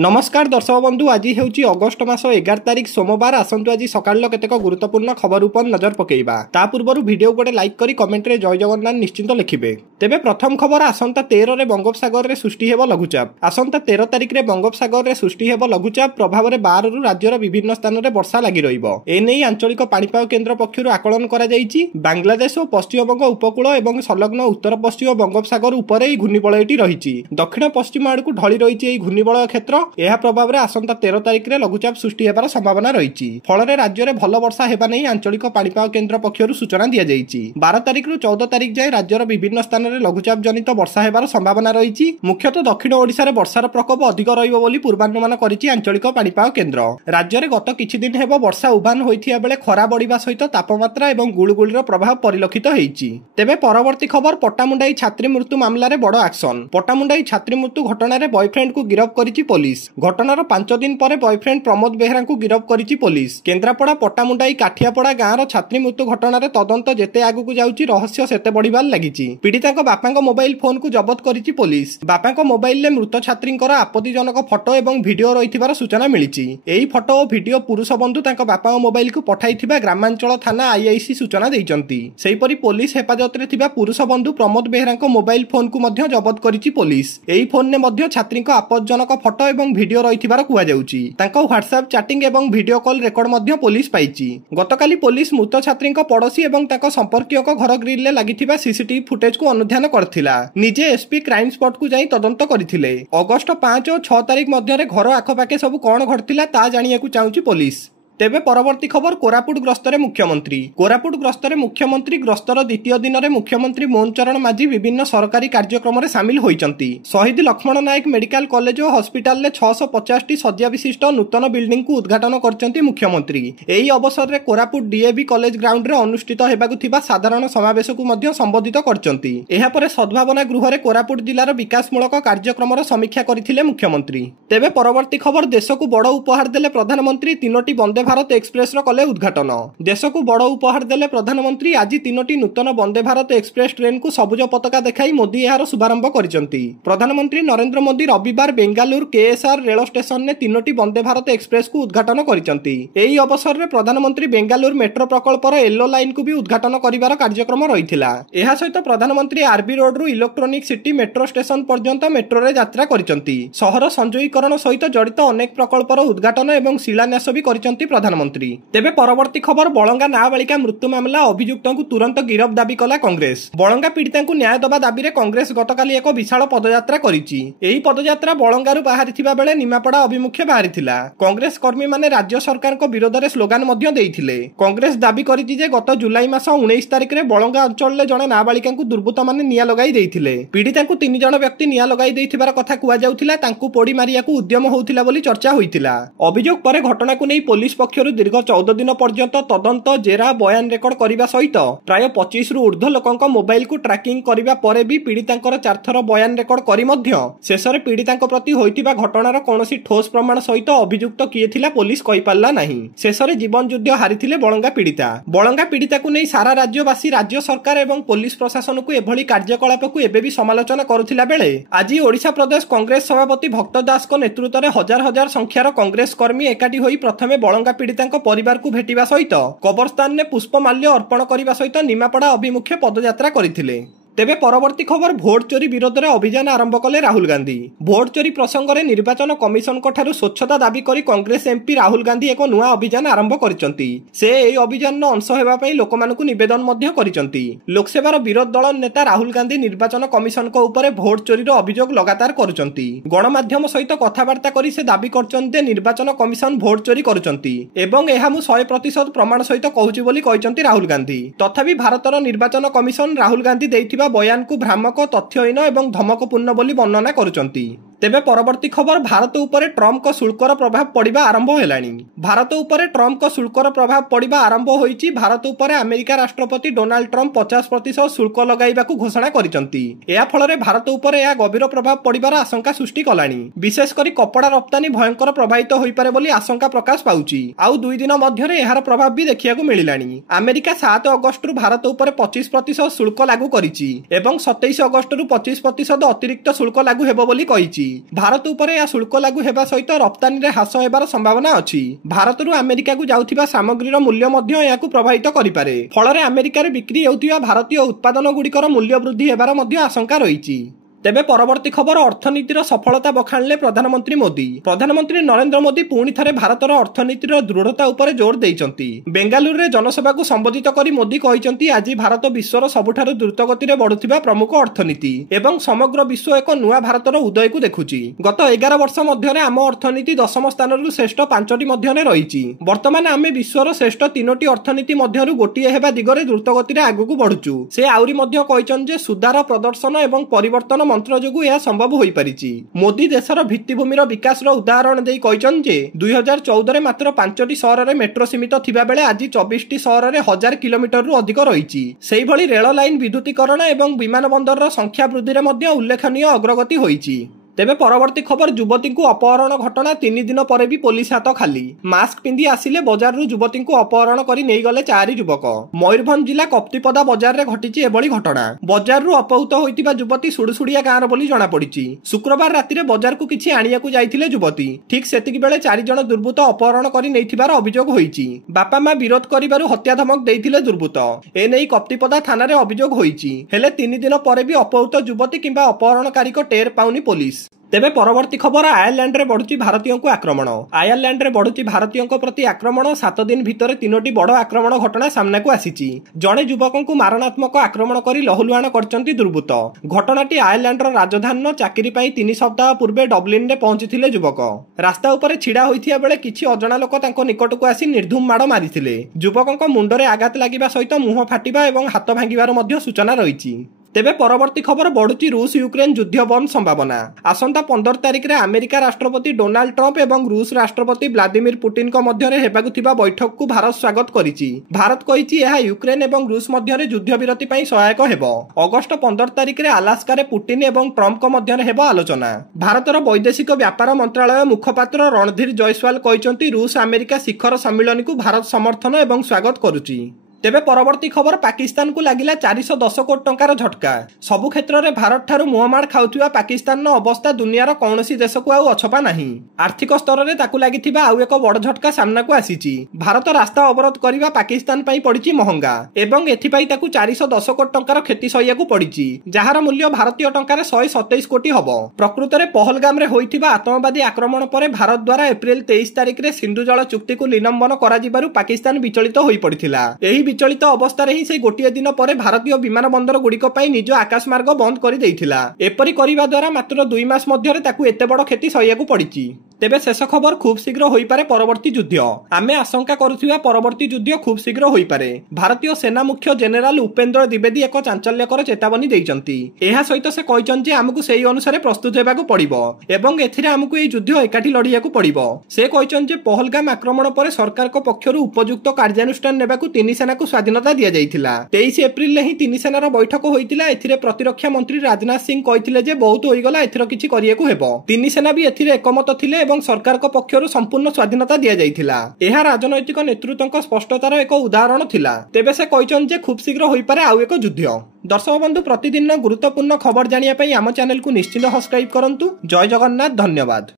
नमस्कार दर्शक बंधु आज हूँ अगस्ट मास 11 तारिख सोमवार आसतु आज सकाल केतेक गुरुत्वपूर्ण खबर उपर नजर पकेबा ता पूर्व वीडियो गोटे लाइक करी कमेंट रे जय जगन्नाथ निश्चिंत लिखिबे। तेबे प्रथम खबर आसंता 13 रे बंगोपसागर रे सृष्टि हेबो लघुचाप। आसंता 13 तारिख रे बंगोपसागर रे सृष्टि हेबो लघुचाप प्रभाव रे 12 रु राज्यर विभिन्न स्थान रे वर्षा लागि रहिबो। एनै आंचलिक पाणीपाग केन्द्र पक्षरु आकलन करा जायछि। बांग्लादेश और पश्चिमबंग उपकूल एवं संलग्न उत्तर पश्चिम बंगोपसागर उपरे एई घूर्णिबलयटी रहिछि। दक्षिण पश्चिम आडकु ढळी रहिछि एई घूर्णिबलय क्षेत्र। यह प्रभाव में आसंता 13 तारिख में लघुचाप सृष्टि होबार संभावना रही। फल राज्य में भल वर्षा हेबा नहीं आंचलिक पाणीपाग केन्द्र पक्षरु सूचना दी जाइछि। 12 तारिख रु 14 तारिख जाए राज्यर विभिन्न स्थान में लघुचाप जनित वर्षा हेबार संभावना रही। मुख्यतः दक्षिण ओडिशा रे वर्षार प्रकोप अधिक रहिबो बोली पूर्वानुमान करिछि आंचलिक पाणीपाग केन्द्र। राज्य में गत किछि दिन हेबो वर्षा उभान होइथिया बेले खरा बढ़िबा सहित तापमात्रा एवं गुळुगुळीर प्रभाव परिलक्षित होइछि। तेबे परवर्ती खबर पट्टामुंडाई छात्री मृत्यु मामला रे बड़ एक्शन। पट्टामुंडाई छात्री मृत्यु घटना रे बॉयफ्रेंड को गिरफ्त करिछि पुलिस। घटनार 5 दिन पर बॉयफ्रेंड प्रमोद बेहरा को गिरफ्त करिछि पुलिस। केन्द्रापड़ा पट्टामुंडाई काठियापड़ा गाँव छात्री मृत्यु घटनार तदंत जेते आगकु जाउछि रहस्य सेते बढ़िबार लागिछि। पीड़िता बापांक मोबाइल फोन को जबत करिछि पुलिस। बापांक मोबाइल रे मृत छात्रींकर आपत्तिजनक फोटो एवं भिडियो रहिथिबार सूचना मिलिछि। एही फोटो और भिडियो पुरुष बंधु तांक बापा मोबाइल को पठाइथिबा ग्रामांचल थाना आईआईसी सूचना दैछन्ति। सेहिपरि पुलिस हेफाजत रे थिबा पुरुष बंधु प्रमोद बेहरांक मोबाइल फोन को मध्य जबत करिछि पुलिस। एही फोन ने मध्य छात्रींक आपत्तिजनक फोटो एवं भिडियो रहिथिबार कुआ जाउछि। तांको व्हाट्सएप चैटिंग एवं वीडियो कॉल रेकर्ड मध्य पुलिस पाइछि। गतकाली पुलिस मृत छात्रींक पड़ोशी एवं तांको संपर्कीय घर ग्रिल ले लागिथिबा सीसीटीवी फुटेज को अनुध्यान करथिला। निजे एसपी क्राइम स्पॉट को जाई तदंत करथिले। अगस्त 5 और 6 तारिख मध्य घर आखपाखे सब कौन घटिला ता जानियाकु चाहुछि पुलिस। तेबे परवर्ती खबर कोरापुट ग्रस्तर मुख्यमंत्री। कोरापुट ग्रस्तर मुख्यमंत्री ग्रस्तर द्वितीय दिन में मुख्यमंत्री मोहन चरण माझी विभिन्न सरकारी कार्यक्रम में सामिल होइचंती। शहीद लक्ष्मण नायक मेडिकल कॉलेज और हॉस्पिटल में 650 टी शଯ୍या विशिष्ट नूतन बिल्डिंग को उद्घाटन करचंती मुख्यमंत्री। एही अवसर में कोरापुट डीएवी कॉलेज ग्राउंड रे अनुष्ठित हेबाकु थिबा साधारण समावेश को मध्य संबोधित करचंती। एहा परे सद्भावना गृह रे कोरापुट जिलार विकासमूलक कार्यक्रम समीक्षा करथिले मुख्यमंत्री। तेबे परवर्ती खबर देश को बड़ उपहार देले प्रधानमंत्री। 3टी वंदे भारत एक्सप्रेस रो कले उद्घाटन। देश को बड़ उपहार देले प्रधानमंत्री। आज 3टी नूतन वंदे भारत एक्सप्रेस ट्रेन को सबुज पताका देखाई मोदी यार शुभारंभ करिसंती। प्रधानमंत्री नरेंद्र मोदी रविवार बेंगालुरु केएसआर रेल स्टेशन ने 3टी वंदे भारत एक्सप्रेस को उद्घाटन करिसंती। एही अवसर रे प्रधानमंत्री बेंगालुरु मेट्रो प्रकल्पर येलो लाइन को भी उद्घाटन करिवार कार्यक्रम रहिथिला। एहा सहित प्रधानमंत्री आरबी रोड रु इलेक्ट्रोनिक सिटी मेट्रो स्टेशन पर्यंत मेट्रो रे यात्रा करिसंती। शहर संजयीकरण सहित जड़ित अनेक प्रकल्पर उद्घाटन एवं शिलान्यास भी करिसंती प्रधानमंत्री। तेबे परवर्ती खबर बलंगा नाबालिका मृत्यु मामला अभियुक्त को तुरंत गिरफ दाबी कला कांग्रेस। बलंगा पीड़िता को न्याय दबा दाबी रे कांग्रेस गतकाली एक विशाल पदयात्रा करिछि। एही पदयात्रा बलंगारु बाहरिथिबा बेले निमापड़ा अभिमुखे बाहरिथिला। कांग्रेस कर्मी माने राज्य सरकार को विरोध रे स्लोगान मध्य देइथिले। कांग्रेस दाबी करिछि जे गत जुलाई मास 19 तारिख रे बलंगा अंचल ले जणे नाबालिका को दुर्बृत्त माने निया लगाई देइथिले। पीड़िता को 3 जण व्यक्ति निया लगाई देइथिबार कथा कुआ जाउथिला। तांकु पोड़ी मारिया को उद्यम होउथिला बोली चर्चा होइथिला। अभियोग परे घटना को नै पुलिस पक्षरु दीर्घ 14 दिन पर्यंत तदंत जेरा बयान रेकर्ड करने सहित प्राय 25 रु ऊर्ध्व लोकंक मोबाइल को ट्रैकिंग करने पर भी पीड़ितांकर 4 थर बयान रेकर्ड करी मध्य शेषरे पीड़ितांक प्रति होइतिबा घटनार कौनसी ठोस प्रमाण सहित अभियुक्त किए थिला पुलिस कहि पारला नाही। शेषरे जीवन युद्ध हारिथिले बलंगा पीड़िता। बलंगा पीड़िता को नहीं सारा राज्यवासी राज्य सरकार एवं पुलिस प्रशासन को एभली कार्यकलाप को एबे भी समालोचना करुथिला बेले आज ओडिशा प्रदेश कांग्रेस सभापति भक्त दास को नेतृत्व में हजार हजार संख्यार कांग्रेस कर्मी एकाठी होई प्रथमे बलंगा पीड़ितांक परिवार को भेटिबा सहित कबरस्तान ने पुष्पमाल्य अर्पण करने सहित निमापड़ा अभिमुखे पदयात्रा करथिले। तेबे परवर्ती खबर भोट चोरी विरोध में अभियान आरंभ कले राहुल गांधी। भोट चोरी प्रसंग में निर्वाचन कमिशन ठारू स्वच्छता दाबी करी कांग्रेस एमपी राहुल गांधी एक नुआ अभियान आरंभ करिसंती। से एही अभियान अंश हेबा पई लोकमानकु निवेदन मध्य करिसंती। लोकसेवार विरोध दल नेता राहुल गांधी निर्वाचन कमिशन को ऊपर भोट चोरी अभियोग लगातार करुचंती। गणमाध्यम सहित कथबार्ता करी से दाबी करचंती निर्वाचन कमिशन भोट चोरी करुचंती एवं एहा मु 100% प्रमाण सहित कहूची बोली कहिसंती राहुल गांधी। तथापि भारतर निर्वाचन कमिशन राहुल गांधी देइथिबा बयान को भ्रामक तथ्यहीन एवं धमकपूर्ण बोली वर्णना करुचंती। तेबे परवर्ती खबर भारत उपरे ट्रम्प को शुल्कर प्रभाव पड़िबा आरंभ हेलानी। भारत उपरे ट्रम्प को शुल्कर प्रभाव पड़िबा आरंभ होईची। भारत उपरे अमेरिका राष्ट्रपति डोनाल्ड ट्रम्प 50% शुल्क लगाइबाकू घोषणा करिसंती। एहा फलरे भारत उपरे या गभीर प्रभाव पड़िबार आशंका सृष्टि कलानी। विशेष करी कपड़ा रप्तानी भयंकर प्रभावित होई पारे बोली आशंका प्रकाश पाउची। आउ 2 दिन मध्यरे एहार प्रभाव भी देखियाकू मिलिलानी। अमेरिका 7 अगस्त रु भारत उपरे 25% शुल्क लागू करिची एवं 27 अगस्त रु 25% अतिरिक्त शुल्क लागू हेबो बोली कहिची। ଭାରତ ଉପରେ ଏହା ଶୁଳ୍କ ଲାଗୁ ହେବା ସହିତ ରପ୍ତାନୀରେ ହ୍ରାସ ହେବାର ସମ୍ଭାବନା ଅଛି। ଭାରତରୁ ଆମେରିକାକୁ ଯାଉଥିବା ସାମଗ୍ରୀର ମୂଲ୍ୟ ମଧ୍ୟ ଏହାକୁ ପ୍ରଭାବିତ କରିପାରେ। ଫଳରେ ଆମେରିକାରେ ବିକ୍ରି ହେଉଥିବା ଭାରତୀୟ ଉତ୍ପାଦନଗୁଡ଼ିକର ମୂଲ୍ୟ ବୃଦ୍ଧି ହେବାର ମଧ୍ୟ ଆଶଙ୍କା ରହିଛି। ତେବେ ପରବର୍ତ୍ତୀ ଖବର ଅର୍ଥନୀତିର ସଫଳତା ବଖାଣିଲେ ପ୍ରଧାନମନ୍ତ୍ରୀ ମୋଦି। ପ୍ରଧାନମନ୍ତ୍ରୀ ନରେନ୍ଦ୍ର ମୋଦି ପୁଣି ଥରେ ଭାରତର ଅର୍ଥନୀତିର ଦୃଢ଼ତା ଉପରେ ଜୋର ଦେଇଛନ୍ତି। ବେଙ୍ଗାଲୁରୁରେ ଜନସଭାକୁ ସମ୍ବୋଧିତ କରି ମୋଦି କହିଛନ୍ତି, ଆଜି ଭାରତ ବିଶ୍ୱର ସବୁଠାରୁ ଦ୍ରୁତଗତିରେ ବଢୁଥିବା ପ୍ରମୁଖ ଅର୍ଥନୀତି ଏବଂ ସମଗ୍ର ବିଶ୍ୱ ଏକ ନୂଆ ଭାରତର ଉଦୟକୁ ଦେଖୁଛି। ଗତ 11 ବର୍ଷ ମଧ୍ୟରେ ଆମ ଅର୍ଥନୀତି ଦଶମ ସ୍ଥାନରୁ ଶ୍ରେଷ୍ଠ 5ଟି ମଧ୍ୟରେ ରହିଛି। ବର୍ତ୍ତମାନ ଆମେ ବିଶ୍ୱର ଶ୍ରେଷ୍ଠ 3ଟି ଅର୍ଥନୀତି ମଧ୍ୟରୁ ଗୋଟିଏ ହେବା ଦିଗରେ ଦ୍ରୁତଗତିରେ ଆଗକୁ ବଢୁଛୁ। ସେ ଆହୁରି ମଧ୍ୟ କହିଛନ୍ତି ଯେ ସୁଧାର, ପ୍ରଦର୍ଶନ ଏବଂ ପରିବର୍ତ୍ତନ ମନ୍ତ୍ର ଯୋଗୁଁ ଏହା ସମ୍ଭବ ହୋଇପାରିଛି। ମୋଦି ଦେଶର ଭିତ୍ତିଭୂମିର ବିକାଶର ଉଦାହରଣ ଦେଇ କହିଛନ୍ତି ଯେ 2014ରେ ମାତ୍ର 5ଟି ସହରରେ ମେଟ୍ରୋ ସୀମିତ ଥିବା ବେଳେ ଆଜି 24ଟି ସହରରେ 1000 କିଲୋମିଟରରୁ ଅଧିକ ରହିଛି। ସେହିଭଳି ରେଳ ଲାଇନ ବିଦ୍ୟୁତୀକରଣ ଏବଂ ବିମାନ ବନ୍ଦରର ସଂଖ୍ୟା ବୃଦ୍ଧିରେ ମଧ୍ୟ ଉଲ୍ଲେଖନୀୟ ଅଗ୍ରଗତି ହୋଇଛି। ତେବେ ପରବର୍ତ୍ତୀ ଖବର, ଯୁବତୀଙ୍କୁ ଅପହରଣ ଘଟଣା 3 ଦିନ ପରେ ବି ପୋଲିସ ହାତ ଖାଲି। ମାସ୍କ ପିନ୍ଧି ଆସିଲେ ବଜାରରୁ ଯୁବତୀଙ୍କୁ ଅପହରଣ କରି ନେଇଗଲେ 4 ଯୁବକ। ମୟୂରଭଞ୍ଜ ଜିଲ୍ଲା କପ୍ତିପଦା ବଜାରରେ ଘଟିଛି ଏଭଳି ଘଟଣା। ବଜାରରୁ ଅପହୃତ ହୋଇଥିବା ଯୁବତୀ ସୁଡୁସୁଡିଆ ଗାଁର ବୋଲି ଜଣାପଡିଛି। ଶୁକ୍ରବାର ରାତିରେ ବଜାରକୁ କିଛି ଆଣିବାକୁ ଯାଇଥିଲେ ଯୁବତୀ। ଠିକ୍ ସେତିକି ବେଳେ 4 ଜଣ ଦୁର୍ବୃତ୍ତ ଅପହରଣ କରି ନେଇଥିବାର ଅଭିଯୋଗ ହୋଇଛି। ବାପା ମା ବିରୋଧ କରିବାରୁ ହତ୍ୟା ଧମକ ଦେଇଥିଲେ ଦୁର୍ବୃତ୍ତ। ଏନେଇ କପ୍ତିପଦା ଥାନାରେ ଅଭିଯୋଗ ହୋଇଛି। ହେଲେ 3 ଦିନ ପରେ ବି ଅପହୃତ ଯୁବତୀ କିମ୍ବା ଅପହରଣକାରୀଙ୍କ ଟେର ପାଉନି ପୋଲିସ। ତେବେ ପରବର୍ତ୍ତୀ ଖବର, ଆୟାରଲ୍ୟାଣ୍ଡରେ ବଢୁଛି ଭାରତୀୟଙ୍କୁ ଆକ୍ରମଣ। ଆୟାରଲ୍ୟାଣ୍ଡରେ ବଢୁଛି ଭାରତୀୟଙ୍କ ପ୍ରତି ଆକ୍ରମଣ। 7 ଦିନ ଭିତରେ 3ଟି ବଡ଼ ଆକ୍ରମଣ ଘଟଣା ସାମ୍ନାକୁ ଆସିଛି। ଜଣେ ଯୁବକଙ୍କୁ ମାରଣାତ୍ମକ ଆକ୍ରମଣ କରି ଲହୁଲୁହାଣ କରିଛନ୍ତି ଦୁର୍ବୃତ୍ତ। ଘଟଣାଟି ଆୟାରଲ୍ୟାଣ୍ଡର ରାଜଧାନୀର ଚାକିରି ପାଇଁ 3 ସପ୍ତାହ ପୂର୍ବେ ଡବ୍ଲିନରେ ପହଞ୍ଚିଥିଲେ ଯୁବକ। ରାସ୍ତା ଉପରେ ଛିଡା ହୋଇଥିବା ବେଳେ କିଛି ଅଜଣା ଲୋକ ତାଙ୍କ ନିକଟକୁ ଆସି ନିର୍ଦ୍ଧୁମ ମାଡ଼ ମାରିଥିଲେ। ଯୁବକଙ୍କ ମୁଣ୍ଡରେ ଆଘାତ ଲାଗିବା ସହିତ ମୁହଁ ଫାଟିବା ଏବଂ ହାତ ଭାଙ୍ଗିବାର ମଧ୍ୟ ସୂଚନା ରହିଛି। ତେବେ ପରବର୍ତ୍ତୀ ଖବର, ବଢୁଛି ରୁଷ ୟୁକ୍ରେନ ଯୁଦ୍ଧ ବନ୍ଦ ସମ୍ଭାବନା। ଆସନ୍ତା 15 ତାରିଖରେ ଆମେରିକା ରାଷ୍ଟ୍ରପତି ଡୋନାଲ୍ଡ ଟ୍ରମ୍ପ ଏବଂ ରୁଷ ରାଷ୍ଟ୍ରପତି ଭ୍ଲାଦିମିର ପୁଟିନଙ୍କ ମଧ୍ୟରେ ହେବାକୁ ଥିବା ବୈଠକକୁ ଭାରତ ସ୍ୱାଗତ କରିଛି। ଭାରତ କହିଛି ଏହା ୟୁକ୍ରେନ ଏବଂ ରୁଷ ମଧ୍ୟରେ ଯୁଦ୍ଧ ବିରତି ପାଇଁ ସହାୟକ ହେବ। ଅଗଷ୍ଟ 15 ତାରିଖରେ ଆଲାସ୍କାରେ ପୁଟିନ ଏବଂ ଟ୍ରମ୍ପଙ୍କ ମଧ୍ୟରେ ହେବ ଆଲୋଚନା। ଭାରତର ବୈଦେଶିକ ବ୍ୟାପାର ମନ୍ତ୍ରାଳୟ ମୁଖପାତ୍ର ରଣଧୀର ଜୟସ୍ୱାଲ କହିଛନ୍ତି, ରୁଷ ଆମେରିକା ଶିଖର ସମ୍ମିଳନୀକୁ ଭାରତ ସମର୍ଥନ ଏବଂ ସ୍ୱାଗତ କରୁଛି। ତେବେ ପରବର୍ତ୍ତୀ ଖବର, ପାକିସ୍ତାନକୁ ଲାଗିଲା 410 କୋଟି ଟଙ୍କାର ଝଟକା। ସବୁ କ୍ଷେତ୍ରରେ ଭାରତଠାରୁ ମୁହଁମାଡ ଖାଉଥିବା ପାକିସ୍ତାନର ଅବସ୍ଥା ଦୁନିଆର କୌଣସି ଦେଶକୁ ଆଉ ଅଛପା ନାହିଁ। ଆର୍ଥିକ ସ୍ତରରେ ତାକୁ ଲାଗିଥିବା ଆଉ ଏକ ବଡ଼ ଝଟକା ସାମ୍ନାକୁ ଆସିଛି। ଭାରତ ରାସ୍ତା ଅବରୋଧ କରିବା ପାକିସ୍ତାନ ପାଇଁ ପଡିଛି ମହଙ୍ଗା ଏବଂ ଏଥିପାଇଁ ତାକୁ 410 କୋଟି ଟଙ୍କାର କ୍ଷତି ସହିବାକୁ ପଡିଛି, ଯାହାର ମୂଲ୍ୟ ଭାରତୀୟ ଟଙ୍କାରେ 127 କୋଟି ହେବ। ପ୍ରକୃତରେ ପହଲଗାମରେ ହୋଇଥିବା ଆତଙ୍କବାଦୀ ଆକ୍ରମଣ ପରେ ଭାରତ ଦ୍ୱାରା ଏପ୍ରିଲ 23 ତାରିଖରେ ସିନ୍ଧୁ ଜଳ ଚୁକ୍ତିକୁ ନିଲମ୍ବନ କରାଯିବାରୁ ପାକିସ୍ତାନ ବିଚଳିତ ହୋଇପଡିଥିଲା। ଏହି ବିଚଳିତ ଅବସ୍ଥାରେ ହିଁ ସେ ଗୋଟିଏ ଦିନ ପରେ ଭାରତୀୟ ବିମାନ ବନ୍ଦର ଗୁଡ଼ିକ ପାଇଁ ନିଜ ଆକାଶମାର୍ଗ ବନ୍ଦ କରିଦେଇଥିଲା। ଏପରି କରିବା ଦ୍ୱାରା ମାତ୍ର 2 ମାସ ମଧ୍ୟରେ ତାକୁ ଏତେ ବଡ଼ କ୍ଷତି ସହିବାକୁ ପଡିଛି। ତେବେ ଶେଷ ଖବର, ଖୁବ୍ ଶୀଘ୍ର ହୋଇପାରେ ପରବର୍ତ୍ତୀ ଯୁଦ୍ଧ। ଆମେ ଆଶଙ୍କା କରୁଥିବା ପରବର୍ତ୍ତୀ ଯୁଦ୍ଧ ଖୁବ୍ ଶୀଘ୍ର ହୋଇପାରେ। ଭାରତୀୟ ସେନା ମୁଖ୍ୟ ଜେନେରାଲ ଉପେନ୍ଦ୍ର ଦ୍ୱିବେଦୀ ଏକ ଚାଞ୍ଚଲ୍ୟକର ଚେତାବନୀ ଦେଇଛନ୍ତି। ଏହା ସହିତ ସେ କହିଛନ୍ତି ଯେ ଆମକୁ ସେହି ଅନୁସାରେ ପ୍ରସ୍ତୁତ ହେବାକୁ ପଡିବ ଏବଂ ଏଥିରେ ଆମକୁ ଏହି ଯୁଦ୍ଧ ଏକାଠି ଲଢ଼ିବାକୁ ପଡିବ। ସେ କହିଛନ୍ତି ଯେ ପହଲଗାମ ଆକ୍ରମଣ ପରେ ସରକାରଙ୍କ ପକ୍ଷରୁ ଉପଯୁକ୍ତ କାର୍ଯ୍ୟାନୁଷ୍ଠାନ ନେବାକୁ 3 ସେନାକୁ ସ୍ୱାଧୀନତା ଦିଆଯାଇଥିଲା। 23 ଏପ୍ରିଲରେ ହିଁ 3 ସେନାର ବୈଠକ ହୋଇଥିଲା। ଏଥିରେ ପ୍ରତିରକ୍ଷା ମନ୍ତ୍ରୀ ରାଜନାଥ ସିଂ କହିଥିଲେ ଯେ ବହୁତ ହୋଇଗଲା, ଏଥର କିଛି କରିବାକୁ ହେବ। 3 ସେନା ବି ଏଥିରେ ଏକମତ ଥିଲେ ଏବଂ ସରକାରଙ୍କ ପକ୍ଷରୁ ସମ୍ପୂର୍ଣ୍ଣ ସ୍ୱାଧୀନତା ଦିଆଯାଇଥିଲା। ଏହା ରାଜନୈତିକ ନେତୃତ୍ୱଙ୍କ ସ୍ପଷ୍ଟତାର ଏକ ଉଦାହରଣ ଥିଲା। ତେବେ ସେ କହିଛନ୍ତି ଯେ ଖୁବ୍ ଶୀଘ୍ର ହୋଇପାରେ ଆଉ ଏକ ଯୁଦ୍ଧ। ଦର୍ଶକ ବନ୍ଧୁ, ପ୍ରତିଦିନ ଗୁରୁତ୍ୱପୂର୍ଣ୍ଣ ଖବର ଜାଣିବା ପାଇଁ ଆମ ଚ୍ୟାନେଲକୁ ନିଶ୍ଚିତ ସବସ୍କ୍ରାଇବ କରନ୍ତୁ। ଜୟ ଜଗନ୍ନାଥ, ଧନ୍ୟବାଦ।